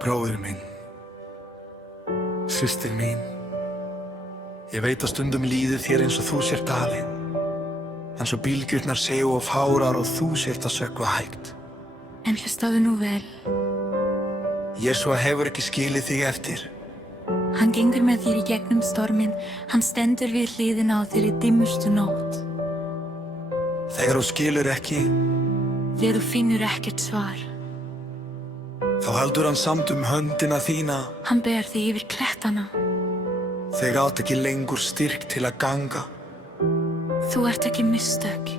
Bróðir minn, systir mín, ég veit að stundum líður þér eins og þú sért dalinn, eins og bílgjurnar séu of hárar og þú sért að sökkva hægt. En hlustaðu nú vel. Jesúa hefur ekki skilið þig eftir. Hann gengur með þér í gegnum storminn, hann stendur við hliðina á þér í dimmustu nótt. Þegar þú skilur ekki, Þegar þú finnur ekkert svar, þá heldur hann samt höndina þína. hann ber þig yfir klettana. Þegar átt ekki lengur styrk til að ganga. Þú ert ekki mistök.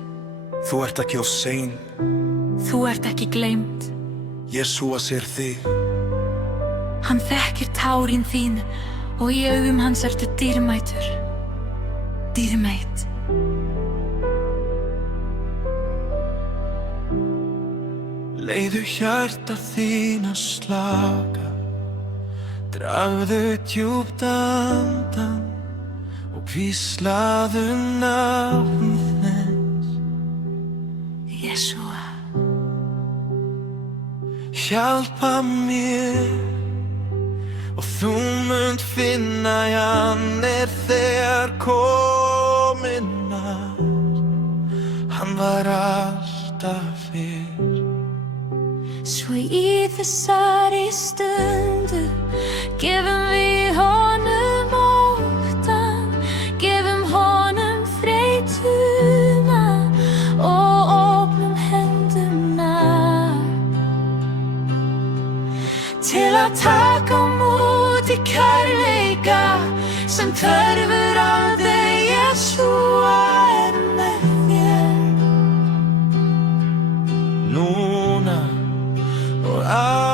Þú ert ekki of sein. Þú ert ekki gleymt. Jesúa sér þig. Hann þekkir tárin þín og í augum hans ertu dýrmætur. Dýrmæt. Leiðu hjarta þín að slaka, dragðu djúpt andan og hvíslaðu nafn þess. Jesúa. Hjálpa mér og þú munt finna hann þegar kominn nær. Hann var alltaf fyrr. Svo í þessari stundu gefum við honum óttann, gefum honum þreytuna og opnum hendurnar til að taka á móti kærleika sem hverfur aldrei. Jesúa er með þér núna og alltaf.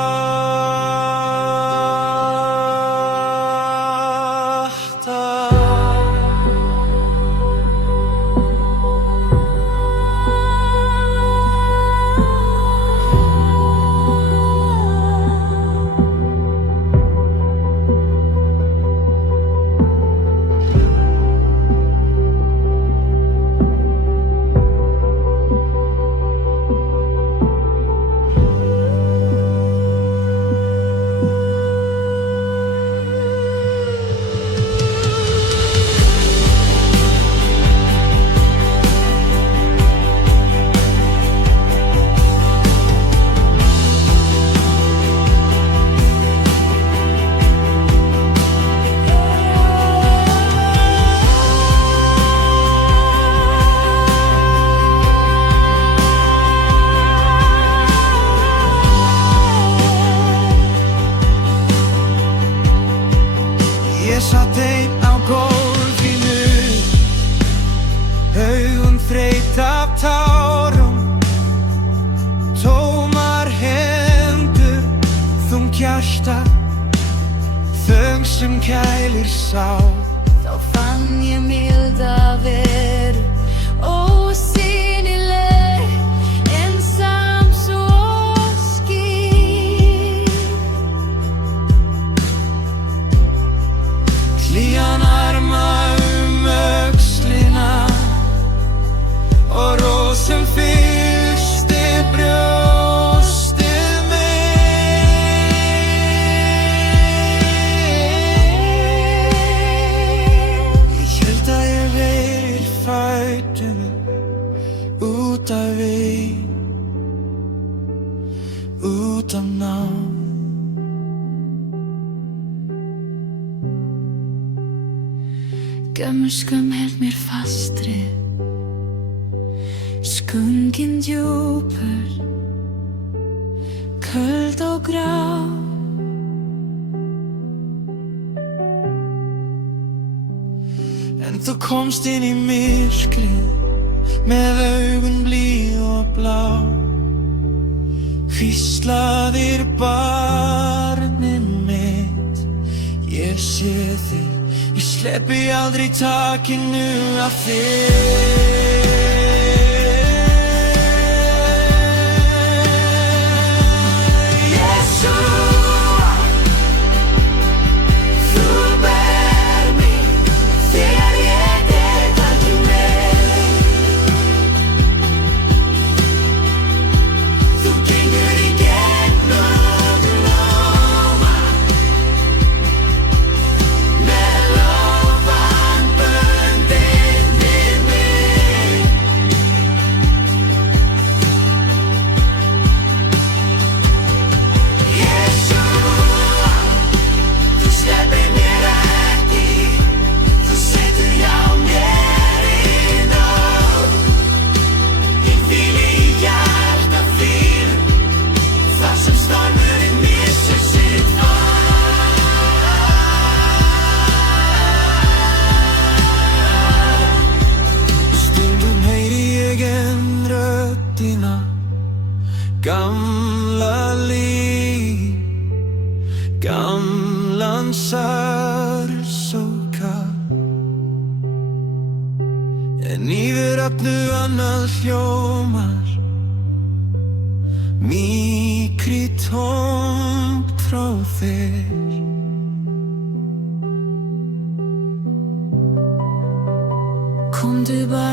Ég satt einn á gólfinu, augun þreytt af tárum, tómar hendur, þungt hjarta, þögn sem kælir sál. Þá fann ég milda veru, ósýnileg, ensam svo skýr. Hlýjan arma öxlina og rós sem fyllti brjóstið mitt. Ég hélt að ég væri fæddur út af vín, út af nám. Gömul skömm hélt mér fastri, skuginn djúpur, köld og grá. En þú komst inn í myrkrið með augun blíð og blá. Hvíslaðir barnið mitt, ég sé þig. Ég sleppi aldrei takinu af þér. Jesúa, þú ber mig þegar ég get ekki meir. Þú gengur í gegnum blóma. Gamla líf, gamlan sársauka. En yfir öllu annað hljómar mýkri tómt frá þér. Komdu bara